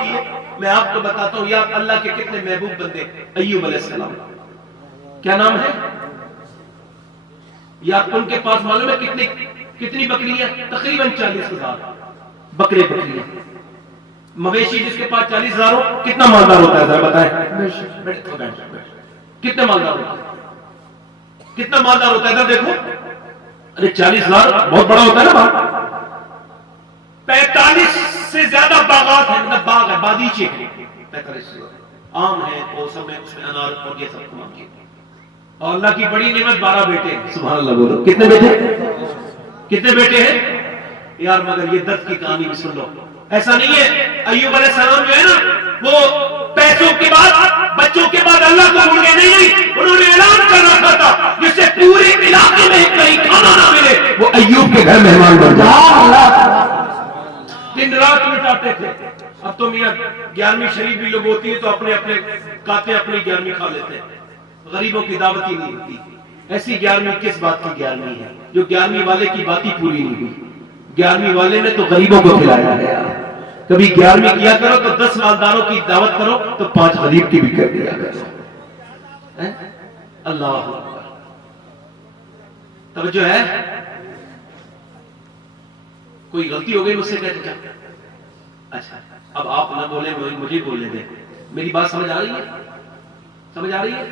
ہوتی ہے. میں آپ کو بتاتا ہوں یا اللہ کے کتنے محبوب بندے. ایوب علیہ السلام کیا نام ہے؟ یا ان کے پاس معلوم ہے کتنی بکریاں؟ تقریباً 40,000 بکرے بکریاں. مویشی جس کے پاس 40,000 ہو کتنا مالدار ہوتا ہے ذرا بتائیں. کتنے مالدار ہوتا ہے؟ کتنا مالدار ہوتا ہے ذرا دیکھو. ارے 40,000 بہت بڑا ہوتا ہے نا. 45 سے زیادہ باغات ہیں, مطلب باغ ہے, باغیچے ہیں. 45 آم ہے, موسم ہے, اس میں انار اور یہ سب تمام چیزیں. اور اللہ کی بڑی نعمت 12 بیٹے ہیں. سبحان اللہ بولو. کتنے بیٹے ہیں یار. مگر یہ درد کی کہانی بھی سن لو. ایسا نہیں ہے ایوب علیہ السلام جو ہے نا وہ پیسوں کے بعد بچوں کے بعد اللہ کو بھول گئے. نہیں, انہوں نے اعلان کر رکھا تھا جس سے پورے علاقے میں کہیں کھانا نہ ملے وہ ایوب کے گھر مہمان بن جائے. دن رات لٹاتے تھے. اب تو میاں 11ویں شریف بھی لوگ ہوتی ہے تو اپنے کاتے اپنی 11ویں کھا لیتے ہیں. غریبوں کی دعوت ہی نہیں ہوتی. ایسی 11ویں کس بات کی 11ویں ہے جو 11ویں والے کی بات ہی پوری نہیں ہوئی. 11ویں والے نے تو غریبوں کو کھلایا گیا. کبھی 11ویں کیا کرو تو 10 مالداروں کی دعوت کرو تو 5 غریب کی بھی کر دیا کرو. اللہ اکبر. توجہ ہے. کوئی غلطی ہو گئی مجھ سے کہتے جا. اچھا اب آپ نہ بولیں مجھے بولنے دیں. میری بات سمجھ آ رہی ہے؟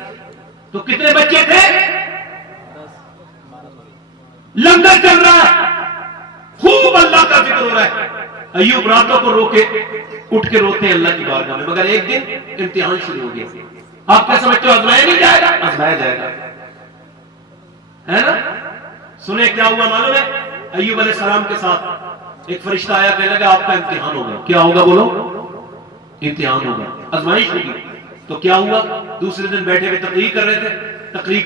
تو کتنے بچے تھے؟ لنگر چل رہا ہے, خوب اللہ کا ذکر ہو رہا ہے. ایوب راتوں کو اٹھ کے روتے ہیں اللہ کی بارگاہ میں. مگر ایک دن امتحان شروع ہو گیا. آپ کیا سمجھتے ہو آزمایا نہیں جائے گا؟ آزمایا جائے گا, ہے نا. سنیں کیا ہوا معلوم ہے. ایوب علیہ السلام کے ساتھ ایک فرشتہ آیا, کہنے لگا آپ کا امتحان ہوگا. کیا ہوگا بولو؟ امتحان ہوگا, آزمائش ہوگی. تو کیا ہوا؟ دوسرے دن بیٹھے ہوئے تقریر کر رہے تھے. تقریر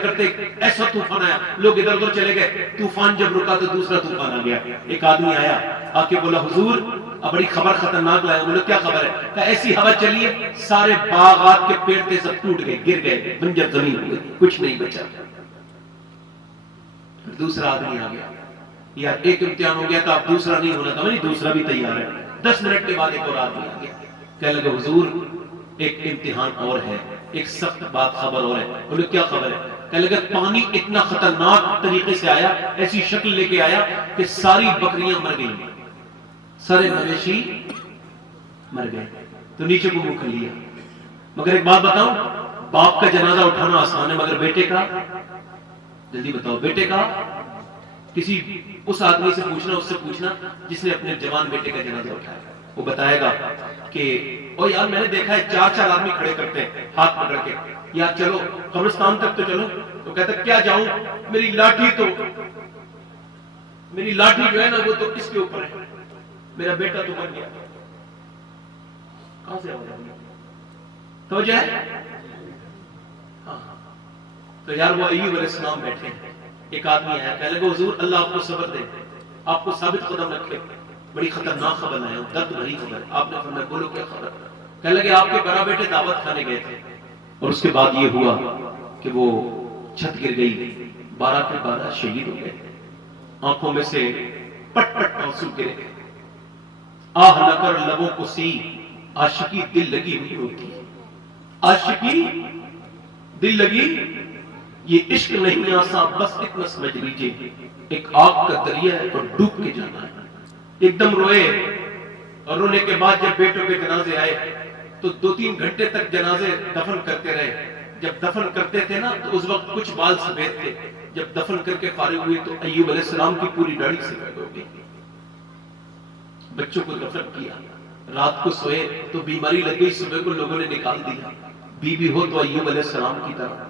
کرتے ایسا طوفان آیا, لوگ ادھر ادھر چلے گئے. طوفان جب رکا تو دوسرا طوفان آ گیا. ایک آدمی آیا آ کے بولا حضور اب بڑی خبر خطرناک لایا. بولے کیا خبر ہے؟ کہ ایسی ہوا چلی ہے سارے باغات کے پیڑ تھے سب ٹوٹ گئے, گر گئے, بنجر زمین ہو گئی, کچھ نہیں بچا. دوسرا آدمی آ گیا. یار ایک امتحان ہو گیا تو آپ دوسرا نہیں ہونا تھا. نہیں دوسرا بھی تیار ہے. 10 منٹ کے بعد ایک اور آدمی آ گیا. کہنے لگے حضور ایک امتحان اور ہے, ایک سخت بات خبر اور ہے. بولے کیا خبر ہے؟ کہنے لگے پانی اتنا خطرناک طریقے سے آیا, ایسی شکل لے کے آیا کہ ساری بکریاں مر گئیں, سارے مویشی مر گئے. تو نیچے کو منہ کر لیا. مگر ایک بات بتاؤں, باپ کا جنازہ اٹھانا آسان ہے, مگر بیٹے کا, جلدی بتاؤ بیٹے کا, کسی اس آدمی سے پوچھنا, اس سے پوچھنا جس نے اپنے جوان بیٹے کا جنازہ اٹھایا. وہ بتائے گا کہ او یار میں نے دیکھا ہے 4 آدمی کھڑے کرتے ہیں ہاتھ پکڑ کے, یار چلو قبرستان تک تو چلو. تو کہتا کیا جاؤں, میری لاٹھی جو ہے نا وہ تو اس کے اوپر ہے, میرا بیٹا تو مر گیا. کہاں سے آواز تو جو ہے. تو یار وہ ایوب علیہ السلام بیٹھے ہیں. ایک آدمی آیا, کہنے لگا حضور اللہ آپ کو صبر دے, آپ کو ثابت قدم رکھے, بڑی خطرناک خبر آیا, درد بھری خبر. آپ نے فرمایا بولو کیا خبر؟ کہنے لگے آپ کے بڑا بیٹے دعوت کھانے گئے تھے اور اس کے بعد یہ ہوا کہ وہ چھت گر گئی, 12 کے 12 شہید ہو گئے. آنکھوں میں سے پٹ پٹ آنسو گرے. آہ نہ کر لبوں کو سی, عاشقی دل لگی ہوئی ہوتی. عاشقی دل لگی, یہ عشق نہیں آسان, بس اتنا سمجھ لیجیے ایک آگ کا دریا ہے اور ڈوب کے جانا ہے. ایک دم روئے, اور رونے کے بعد جب بیٹوں کے جنازے آئے تو 2-3 گھنٹے تک جنازے دفن کرتے رہے. جب دفن کرتے تھے نا تو اس وقت کچھ بال سفید تھے. جب دفن کر کے فارغ ہوئے تو ایوب علیہ السلام کی پوری داڑھی سفید ہو گئی. بچوں کو دفن کیا, رات کو سوئے تو بیماری لگ گئی, صبح کو لوگوں نے نکال دیا. بیوی ہو تو ایوب علیہ السلام کی طرح,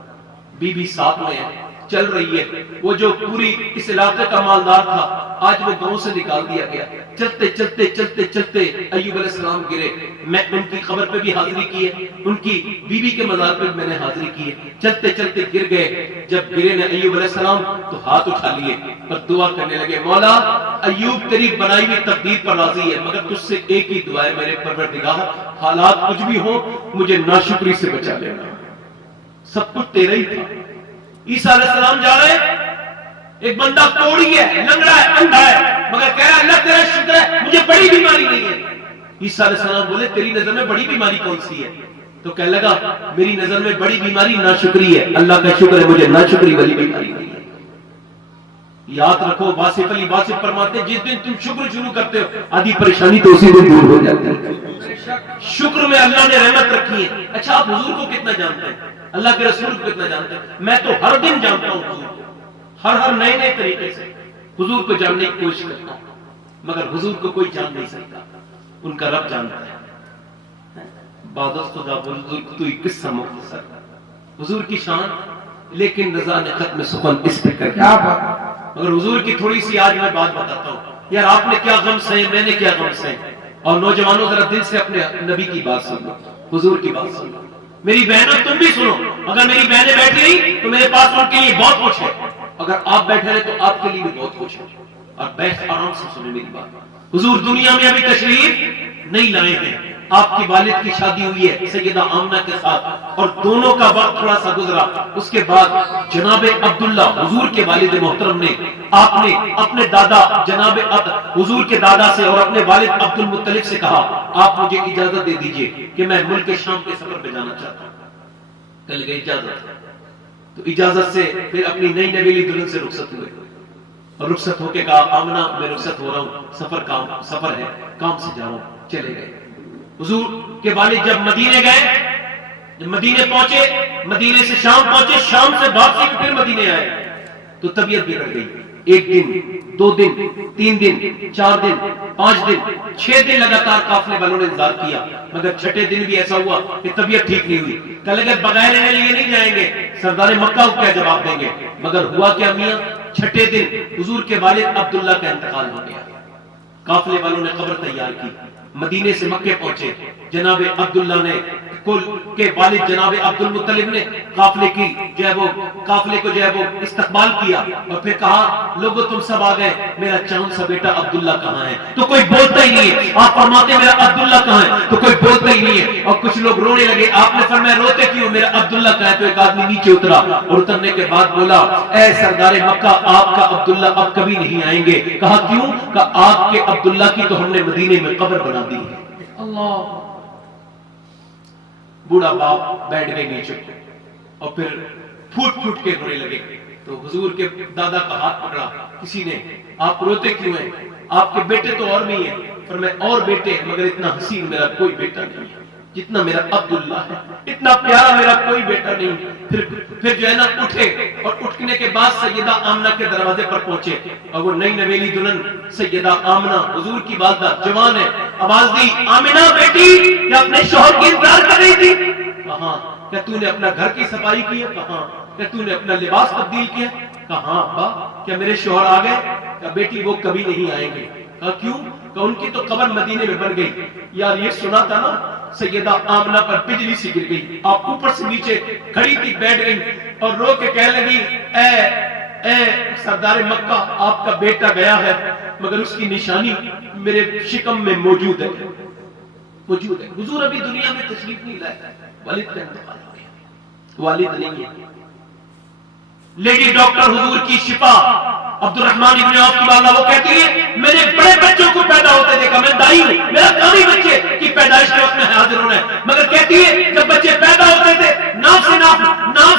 بیوی ساتھ میں ہے, چل رہی ہے. وہ جو پوری اس علاقے کا مالدار تھا آج وہ گاؤں سے نکال دیا گیا. چلتے چلتے چلتے چلتے ایوب علیہ السلام گرے. میں ان کی قبر پہ بھی حاضری کی ہے, ان کی بیوی کے مزار پہ میں نے حاضری کی ہے. چلتے چلتے گر گئے. جب گرے نے ایوب علیہ السلام تو ہاتھ اٹھا لیے اور دعا کرنے لگے, مولا ایوب تیری بنائی ہوئی تقدیر پر راضی ہے, مگر تجھ سے ایک ہی دعا ہے میرے پروردگار, حالات کچھ بھی ہو مجھے ناشکری سے بچا لینا. سب کچھ تیرا ہی تھا. عیسیٰ علیہ السلام جا رہے, ایک بندہ کوڑی ہے, لنگڑا ہے, اندھا ہے, مگر کہہ رہا ہے اللہ تیرا شکر ہے مجھے بڑی بیماری نہیں ہے. عیسیٰ علیہ السلام بولے تیری نظر میں بڑی بیماری کون سی ہے؟ تو کہنے لگا میری نظر میں بڑی بیماری ناشکری ہے، اللہ کا شکر ہے مجھے ناشکری والی بیماری نہیں ہے۔ یاد رکھو واصف علی واصف فرماتے ہیں جس دن تم شکر شروع کرتے ہو آدھی پریشانی تو اسی دن دور ہو جاتی ہے۔ شکر میں اللہ نے رحمت رکھی ہے۔ اچھا آپ حضور کو کتنا جانتے ہیں؟ اللہ کے رسول کو کتنا جانتے ہیں؟ میں تو ہر دن جانتا ہوں حضور کو، ہر نئے طریقے سے حضور کو جاننے کی کوشش کرتا ہوں، مگر حضور کو کوئی جان نہیں سکتا، ان کا رب جانتا ہے۔ بادت خدا حضور کو تو ایک قصہ مختصر حضور کی شان، لیکن رضا نے ختم سخن اس پہ کر دیا۔ مگر حضور کی تھوڑی سی آج میں بات بتاتا ہوں، یار آپ نے کیا غم سہے، میں نے کیا غم سہے، اور نوجوانوں ذرا دل سے اپنے نبی کی بات سن لو، حضور کی بات سن لو۔ میری بہنوں تم بھی سنو، اگر میری بہنیں بیٹھی رہی تو میرے پاس ان کے لیے بہت کچھ ہے، اگر آپ بیٹھے رہے تو آپ کے لیے بھی بہت کچھ ہے، اور بیٹھ آرام سے سنیں میری بات۔ حضور دنیا میں ابھی تشریف نہیں لائے ہیں، آپ کی والد کی شادی ہوئی ہے سیدہ آمنہ کے ساتھ، اور دونوں کا وقت تھوڑا سا گزرا، اس کے بعد جناب عبداللہ حضور کے والد محترم نے، آپ نے اپنے دادا جناب حضور کے دادا سے اور اپنے والد عبد المطلب سے کہا آپ مجھے اجازت دے دیجئے کہ میں ملک شام کے سفر پہ جانا چاہتا ہوں۔ کہنے لگے اجازت، تو اجازت سے پھر اپنی نئی نویلی دلہن سے رخصت ہوئے، اور رخصت ہو کے کہا آمنہ میں رخصت ہو رہا ہوں، سفر ہے، کام سے جا رہا ہوں۔ چلے گئے حضور کے والد جب مدینے گئے، جب مدینے پہنچے، مدینے سے شام پہنچے، شام سے واپسی پھر مدینے آئے تو طبیعت بگڑ گئی۔ ایک دن، 2 دن، 3 دن، 4 دن، 5 دن، 6 دن لگاتار قافلے والوں نے انتظار کیا، مگر چھٹے دن بھی ایسا ہوا کہ طبیعت ٹھیک نہیں ہوئی۔ کہنے لگے بغیر لینے لیے نہیں جائیں گے، سردار مکہ کو کیا جواب دیں گے؟ مگر ہوا کیا میاں، چھٹے دن حضور کے والد عبداللہ کا انتقال ہو گیا۔ قافلے والوں نے قبر تیار کی، مدینے سے مکے پہنچے، جناب عبداللہ نے کل کے والد جناب عبد المطلب نے قافلے کی قافلے کو استقبال کیا، اور پھر کہا لوگوں تم سب آ گئے، میرا چاند سا بیٹا عبداللہ کہاں ہے؟ تو کوئی بولتا ہی نہیں ہے۔ آپ فرماتے ہیں میرا عبداللہ کہاں ہے؟ تو کوئی بولتا ہی نہیں ہے، اور کچھ لوگ رونے لگے۔ آپ نے فرمایا روتے کیوں؟ میرا عبداللہ کہاں ہے؟ تو ایک آدمی نیچے اترا اور اترنے کے بعد بولا اے سردار مکہ آپ کا عبداللہ اب کبھی نہیں آئیں گے۔ کہا کیوں؟ کہا آپ کے عبداللہ کی تو ہم نے مدینے میں قبر بنا دی ہے۔ اللہ، بوڑھا باپ بیٹھ گئے نیچے اور پھر پھوٹ پھوٹ کے رونے لگے۔ تو حضور کے دادا کا ہاتھ پکڑا کسی نے، آپ روتے کیوں ہیں؟ آپ کے بیٹے تو اور نہیں ہیں؟ فرمایا اور بیٹے ہیں مگر اتنا حسین میرا کوئی بیٹا نہیں ہے جتنا میرا عبداللہ ہے، اتنا پیارا میرا کوئی بیٹا نہیں۔ پھر جو ہے نا اٹھے، اور اٹھنے کے بعد سیدہ آمنہ کے دروازے پر پہنچے، اور وہ نئی نویلی دلہن سیدہ آمنہ حضور کی والدہ جوان ہے، آواز دی آمنہ بیٹی کیا اپنے شوہر کی انتظار کر رہی تھی؟ کہاں؟ کیا تو نے اپنا گھر کی صفائی کی ہے؟ کہاں؟ کیا تو نے اپنا لباس تبدیل کیا؟ کہاں ابا؟ کیا میرے شوہر آ گئے؟ کہا بیٹی وہ کبھی نہیں آئیں گے۔ کہا کیوں؟ کہ ان کی تو قبر مدینے میں بن گئی۔ یار یہ سنا تھا نا سیدہ آمنہ پر بجلی سی گر گئی، آپ اوپر سے نیچے کھڑی تھی، بیٹھ گئی اور رو کے کہنے لگی اے سردار مکہ آپ کا بیٹا گیا ہے مگر اس کی نشانی میرے شکم میں موجود ہے۔ حضور ابھی دنیا میں تشریف نہیں لائے، والد کا انتقال ہو گیا، والد نہیں ہے۔ لیڈی ڈاکٹر حضور کی شفا عبد الرحمن ابن عوف کی والدہ وہ کہتی ہے میں نے بڑے بچوں کو پیدا ہوتے دیکھا، میں دائی ہوں، میرا کام ہی بچے کی پیدائش کے وقت میں حاضر ہونا ہے، مگر کہتی ہے جب بچے پیدا ہوتے تھے ناف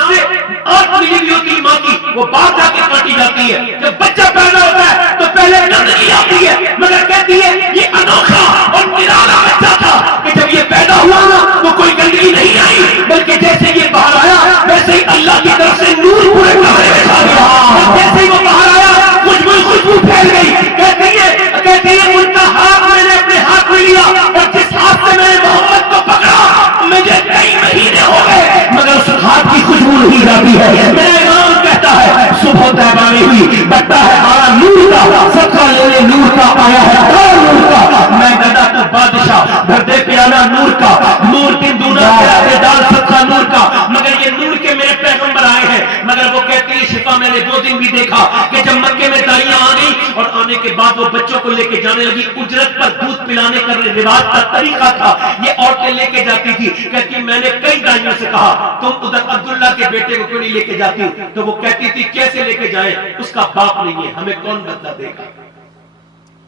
سے آنکھ ملی ہوئی ہوتی ماں کی، وہ باہر جا کے کاٹی جاتی ہے، جب بچہ پیدا ہوتا ہے تو پہلے گندگی آتی ہے، مگر کہتی ہے یہ انوکھا اور نرالا بچہ تھا کہ جب یہ پیدا ہوا نا تو کوئی گندگی نہیں آئی، بلکہ جیسے یہ باہر آیا ویسے ہی اللہ کی طرف سے نور پورے کمرے میں چھا گیا، جیسے ہی وہ باہر آیا خوشبو پھیل گئی۔ کہتی ہے ان کا ہاتھ میں نے اپنے ہاتھ میں لیا اور جس ہاتھ سے میں نے محمد کو پکڑا مجھے کئی مہینے ہو گئے مگر اس ہاتھ کی خوشبو نہیں جاتی ہے۔ میرا امام کہتا ہے صبح طیبہ میں ہوئی بٹا ہے ہمارا نور کا، صدقہ لینے نور کا آیا ہے نور کا، میں گدا تو بادشاہ بھر دے پیالہ نور کا، نور کی دونا تیرا دال صدقہ نور کا، مگر یہ نور کے میرے پیغمبر آئے ہیں۔ مگر وہ کہتی ہے شفا میں نے 2 دن بھی دیکھا کہ جب مکے میں دائیاں آ گئی اور آنے کے بعد وہ بچوں کو لے کے جانے لگی، اجرت پر دودھ پلانے کا رواج کا طریقہ تھا، یہ عورتیں لے کے جاتی تھی۔ کہتی میں نے کئی دائیوں سے کہا تم ادھر عبداللہ کے بیٹے کو کیوں نہیں لے کے جاتی؟ تو وہ کہتی تھی کیسے لے کے جائیں، اس کا باپ نہیں ہے، ہمیں کون بدلہ دے گا؟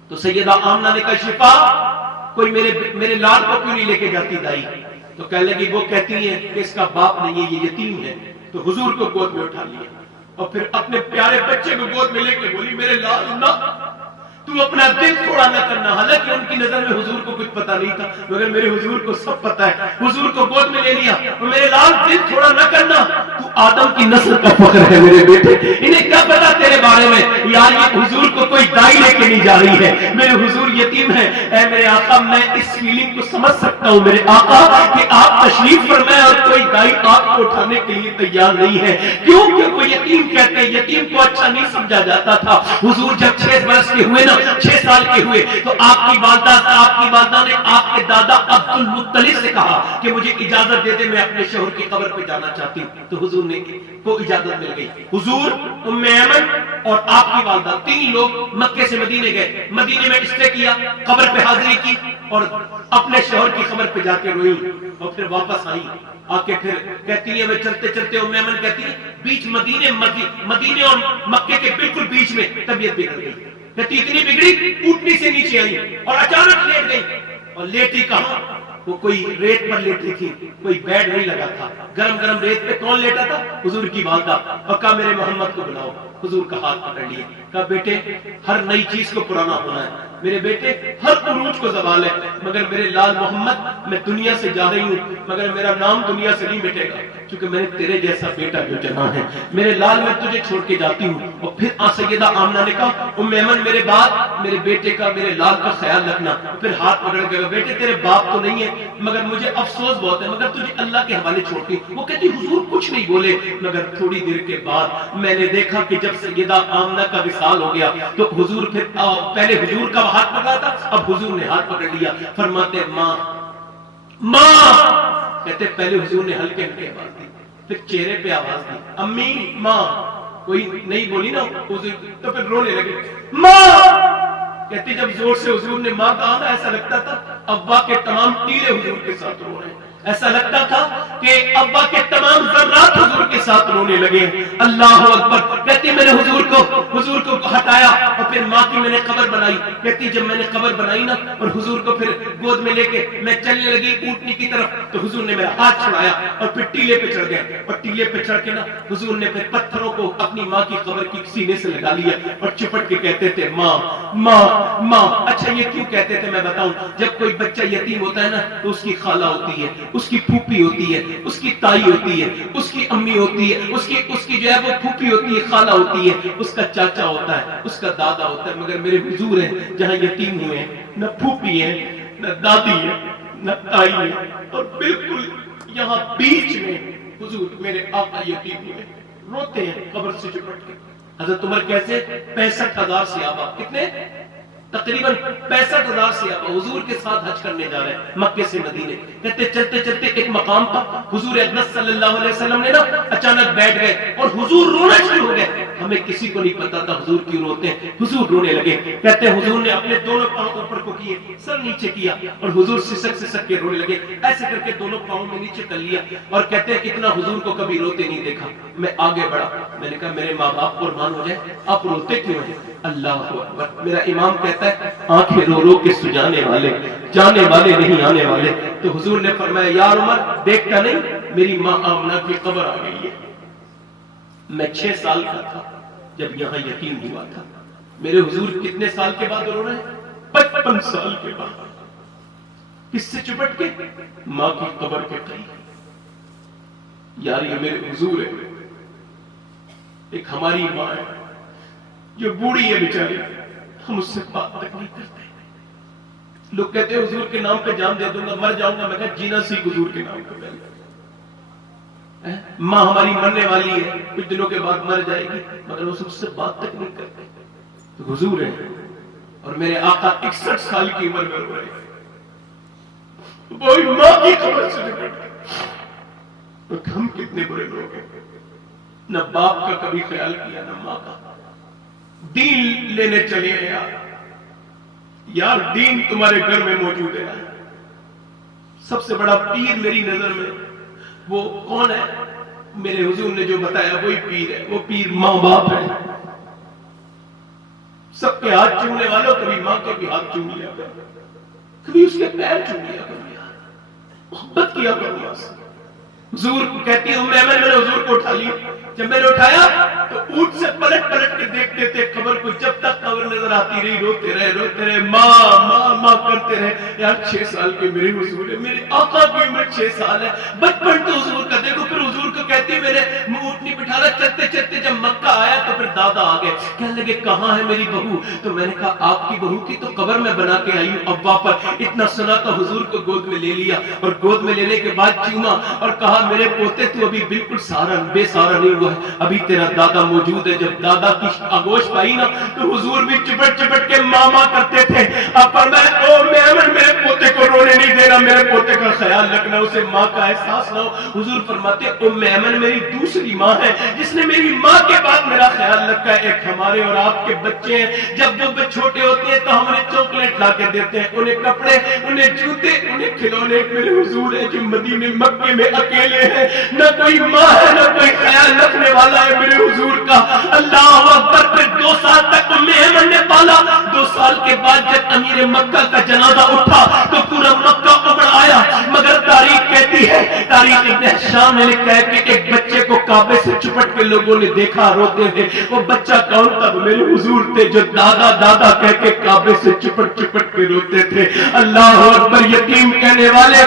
تو سیدہ آمنہ نے کہا شفا کوئی میرے لال کو کیوں نہیں لے کے جاتی دائی؟ تو کہنے لگی وہ کہتی ہیں کہ اس کا باپ نہیں ہے، یہ یتیم ہے۔ تو حضور کو گود میں اٹھا لیا اور پھر اپنے پیارے بچے کو گود میں لے کے بولی میرے لال نہ تو اپنا دل تھوڑا نہ کرنا۔ حالانکہ ان کی نظر میں حضور کو کچھ پتا نہیں تھا، مگر میرے حضور کو سب پتا ہے۔ حضور کو گود میں لے لیا اور میرے لال دل تھوڑا نہ کرنا، تو آدم کی نسل کا فخر ہے میرے بیٹے۔ انہیں کیا پتا تیرے بارے میں یار یہ حضور کو کوئی دائی لے کے نہیں جا رہی ہے، میرے حضور یتیم ہے۔ اے میرے آقا میں اس فیلنگ کو سمجھ سکتا ہوں میرے آقا کہ آپ تشریف فرمائے اور کوئی دائی آپ کو اٹھانے کے لیے تیار نہیں ہے، کیوں کہ وہ یتیم کہتے ہیں، یتیم کو اچھا نہیں سمجھا جاتا تھا۔ حضور جب 6 برس کے ہوئے نا، 6 سال کے ہوئے تو آپ کی والدہ نے آپ کے دادا عبد المطلب سے کہا کہ مجھے اجازت دے دے، میں اپنے شوہر کی قبر پہ جانا چاہتی ہوں۔ تو حضور نے کو اجازت مل گئی۔ حضور، ام ایمن اور آپ کی والدہ 3 لوگ مکے سے مدینے گئے، مدینے میں اسٹے کیا، قبر پہ حاضری کی اور اپنے شوہر کی قبر پہ جا کے روئی اور پھر واپس آئی۔ آ کے پھر کہتی ہے میں چلتے چلتے ام ایمن کہتی ہے بیچ مدینے اور مکے کے بالکل بیچ میں طبیعت بگڑ گئی۔ کہتی اتنی بگڑی اونٹنی سے نیچے آئی اور اچانک لیٹ گئی، اور لیٹی کہاں؟ وہ کوئی ریت پر لیٹی تھی، کوئی بیڈ نہیں لگا تھا، گرم گرم ریت پہ کون لیٹا تھا؟ حضور کی والدہ۔ اور کہا میرے محمد کو بلاؤ۔ حضور کا ہاتھ پکڑ لیا، کہا بیٹے ہر نئی چیز کو پرانا ہونا ہے، میرے بیٹے ہر عروج کو زوال ہے، مگر میرے لال محمد میں دنیا سے جا رہی ہوں، مگر میرا نام دنیا سے نہیں مٹے گا، کیونکہ میں نے تیرے جیسا بیٹا جو جنا ہے میرے لال، میں تجھے چھوڑ کے جاتی ہوں۔ اور پھر سیدہ آمنہ نے کہا ام ایمن میرے بعد میرے بیٹے کا، میرے لال کا خیال رکھنا۔ پھر ہاتھ پکڑ کے بیٹے تیرے باپ تو نہیں ہے، مگر مجھے افسوس بہت ہے، مگر تجھے اللہ کے حوالے چھوڑتی ہوں۔ وہ کہتی حضور کچھ نہیں بولے، مگر تھوڑی دیر کے بعد میں نے دیکھا کہ جب سیدہ آمنہ کا وصال ہو گیا تو حضور پھر پہلے حضور کا ہاتھ پکڑا تھا، اب حضور نے ہاتھ پکڑ لیا۔ فرماتے ماں ماں، کہتے پہلے حضور نے ہلکے ہلکے آواز دی، پھر چہرے پہ آواز دی، امی ماں، کوئی نہیں بولی نا حضور تو پھر رونے لگے، ماں۔ کہتی جب زور سے حضور نے ماں کہا نا ایسا لگتا تھا ابا کے تمام تیرے حضور کے ساتھ رو رہے ہیں، ایسا لگتا تھا کہ ابا کے تمام ذرات حضور کے ساتھ رونے لگے۔ اللہ اکبر۔ کہتی میں نے حضور کو ہٹایا اور پھر ماں کی میں نے قبر بنائی۔ کہتی جب میں نے قبر بنائی نا اور حضور کو پھر گود میں لے کے میں چلنے لگی اونٹنی کی طرف، تو حضور نے میرا ہاتھ چھڑایا اور پھر ٹیلے پہ چڑھ گئے، اور ٹیلے پہ چڑھ کے نا حضور نے پھر پتھروں کو اپنی ماں کی قبر کی سینے سے لگا لیا اور چپٹ کے کہتے تھے ماں ماں ماں۔ اچھا یہ کیوں کہتے تھے میں بتاؤں، جب کوئی بچہ یتیم ہوتا ہے نا تو اس کی خالہ ہوتی ہے، اس کی پھوپھی ہوتی ہے، اس کی تائی ہوتی ہے، اس کی امی ہوتی ہے، اس کی جو ہے وہ پھوپھی ہوتی ہے، خالہ ہوتی ہے، اس کا چاچا ہوتا ہے، اس کا دادا ہوتا ہے، مگر میرے حضور ہیں جہاں یتیم ہوئے ہیں نہ پھوپھی ہے نہ دادی ہے نہ تائی ہے، اور بالکل یہاں بیچ میں حضور میرے آقا یتیم ہوئے روتے ہیں قبر سے چپٹ کے۔ حضرت عمر کیسے 65,000 صحابہ، کتنے؟ تقریباً 65,000 صحابہ حضور کے ساتھ حج کرنے جا رہے ہیں مکے سے مدینے۔ کہتے چلتے چلتے ایک مقام پر حضور اقدس صلی اللہ علیہ وسلم نے نا اچانک بیٹھ گئے اور حضور رونا شروع ہو گئے۔ ہمیں کسی کو نہیں پتا تھا حضور کیوں روتے ہیں، حضور رونے لگے۔ کہتے ہیں حضور نے اپنے دونوں پاؤں اوپر کو کیے، سر نیچے کیا، اور حضور سسک کے رونے لگے، ایسے کر کے دونوں پاؤں میں نیچے کر لیا، اور کہتے ہیں اتنا حضور کو کبھی روتے نہیں دیکھا۔ میں آگے بڑھا، میں نے کہا میرے ماں باپ قربان ہو جائے، آپ روتے کیوں ہیں؟ اللہ اکبر۔ میرا امام کہتا ہے آنکھیں رو رو کے سجانے والے جانے والے نہیں آنے والے۔ تو حضور نے فرمایا یا عمر دیکھتا نہیں میری ماں آمنہ کی قبر آ گئی ہے۔ میں 6 سال کا تھا جب یہاں یتیم ہوا تھا، میرے حضور کتنے سال کے بعد رو رہے ہیں؟ 55 سال کے بعد۔ کس سے چپٹ کے؟ ماں کی قبر کے قریب۔ یار یہ میرے حضور ہے، ایک ہماری ماں ہے جو بوڑھی ہے بیچاری، ہم اس سے بات تک نہیں کرتے۔ لوگ کہتے ہیں حضور کے نام پہ جان دے دوں گا، مر جاؤں گا، میں کہا جینا سیکھ حضور کے نام پہ۔ ماں ہماری مرنے والی ہے، کچھ دنوں کے بعد مر جائے گی، مگر وہ سب سے بات تک نہیں کرتے۔ تو حضور ہے اور میرے آقا 61 سال کی عمر میں رو رہے ہیں، وہی ماں کی خبر سے نکل۔ ہم کتنے برے لوگ ہیں، نہ باپ کا کبھی خیال کیا نہ ماں کا۔ دین لینے چلے ہیں یار دین تمہارے گھر میں موجود ہے۔ سب سے بڑا پیر میری نظر میں وہ کون ہے؟ میرے حضور نے جو بتایا وہی پیر ہے۔ وہ پیر ماں باپ ہے۔ سب کے ہاتھ چومنے والوں کبھی ماں کے بھی ہاتھ چوم لیا، کبھی اس کے پیر چھو لیا کرو یار، محبت کیا کرو یار سے۔ حضور کو کہتی ہوں میں نے حضور کو اٹھا لیا، جب میں نے اٹھایا تو اونٹ سے پلٹ پلٹ کے دیکھتے تھے قبر کو، جب تک قبر نظر آتی رہی روتے رہے ماں ماں ماں کرتے رہے۔ یار 6 سال کے میرے حضور ہے، میرے آقا کی عمر 6 سال ہے، بچپن تو حضور کا دیکھو۔ پھر حضور کو کہتی میرے اونٹ نہیں بٹھانا، چلتے چلتے جب مکہ آیا تو پھر دادا آ گئے، کہنے لگے کہاں ہے میری بہو؟ تو میں نے کہا آپ کی بہو کی تو قبر میں بنا کے آئی ہوں ابا پر۔ اتنا سنا تو حضور کو گود میں لے لیا، اور گود میں لینے کے بعد چوما اور کہا میرے پوتے تو ابھی بالکل سارا بے سارا نہیں ہوا ہے، ابھی تیرا دادا موجود ہے۔ جب دادا کی آگوش پائی نا تو حضور بھی چپٹ چپٹ کے ماما کرتے تھے۔ اب فرمایا او میمن میرے پوتے کو رونے نہیں دینا، میرے پوتے کا خیال رکھنا، اسے ماں کا احساس نہ ہو۔ حضور فرماتے او میمن میری دوسری ماں ہے جس نے میری ماں کے بعد میرا خیال رکھا ہے۔ ایک ہمارے اور آپ کے بچے ہیں، جب وہ چھوٹے ہوتے ہیں تو ہم انہیں چاکلیٹ لا کے دیتے ہیں، انہیں کپڑے، انہیں جوتے، انہیں کھلونے۔ میرے حضور ہے جو مدینے مکے میں اکیلے ہیں، نہ کوئی ماں ہے نہ کوئی خیال رکھنے والا ہے میرے حضور کا۔ اللہ اکبر۔ پھر 2 سال تک ام ایمن نے پالا۔ 2 سال کے بعد جب امیر مکہ کا جنازہ اٹھا تو پورا مکہ ابڑ آیا، مگر تاریخ کہتی ہے، تاریخ ابن ہشام نے لکھا ہے کہ ایک بچے کو کعبے سے چپٹ کے لوگوں نے دیکھا روتے ہوئے۔ وہ بچہ کون تھا؟ میرے حضور تھے جو دادا دادا کہہ کے کعبے سے چپٹ چپٹ کے روتے تھے۔ اللہ اکبر۔ یتیم کہنے والے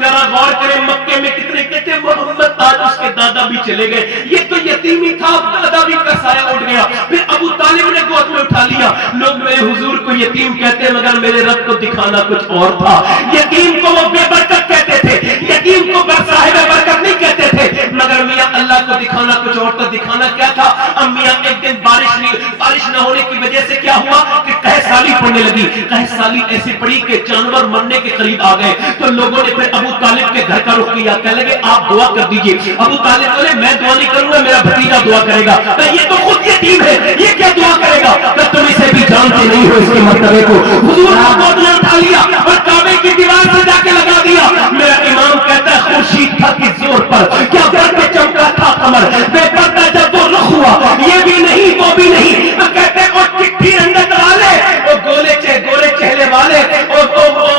ذرا غور کریں، مکے میں کتنے کہتے ہیں محمد آج اس کے دادا بھی چلے گئے، یہ تو یتیم ہی تھا، دادا بھی کا سایہ اٹھ گیا۔ پھر ابو طالب نے گود میں اٹھا لیا۔ لوگ میرے حضور کو یتیم کہتے ہیں مگر میرے رب کو دکھانا کچھ اور تھا۔ یتیم کو وہ بے برکت کہتے تھے، یتیم کو صاحب برکت نہیں کہتے تھے، مگر میاں اللہ کو دکھانا کچھ اور تھا۔ دکھانا کیا تھا؟ اب میاں ایک دن بارش نہ ہونے کی وجہ سے کیا ہوا کہ قحط سالی پڑنے لگی۔ قحط سالی ایسی پڑی کہ جانور مرنے کے قریب آ گئے، تو لوگوں نے پھر ابو طالب کے گھر کا رخ کیا، کہنے لگے آپ دعا کر دیجئے۔ ابو طالب بولے میں دعا نہیں کروں گا، میرا بھتیجا دعا کرے گا۔ یہ تو خود یتیم ہے، یہ کیا دعا کرے گا؟ تم اسے بھی جانتے نہیں ہو اس کے مرتبے کو۔ حضور نے گود میں اٹھا لیا اور کعبے کی دیوار سے جا کے لگا دیا۔ میرا امام کہتا ہے خورشید تھا کس زور پر، کیا گر پہ چمکا تھا قمر، بے پردہ جب وہ رخ ہوا، یہ بھی نہیں وہ بھی نہیں۔ کہتے ہیں اور چٹھی رنگت والے، اور گولے چہرے والے، اور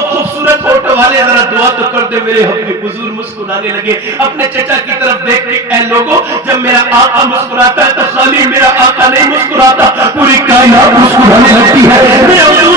خوبصورت فوٹو والے، ذرا دعا تو کر دے میرے حبیب۔ حضور مسکرانے لگے، اپنے چچا کی طرف دیکھ کے اے لوگوں جب میرا آقا مسکراتا ہے تو خالی میرا آقا نہیں مسکراتا، پوری کائنات مسکرانے لگتی ہے۔ میرے حضور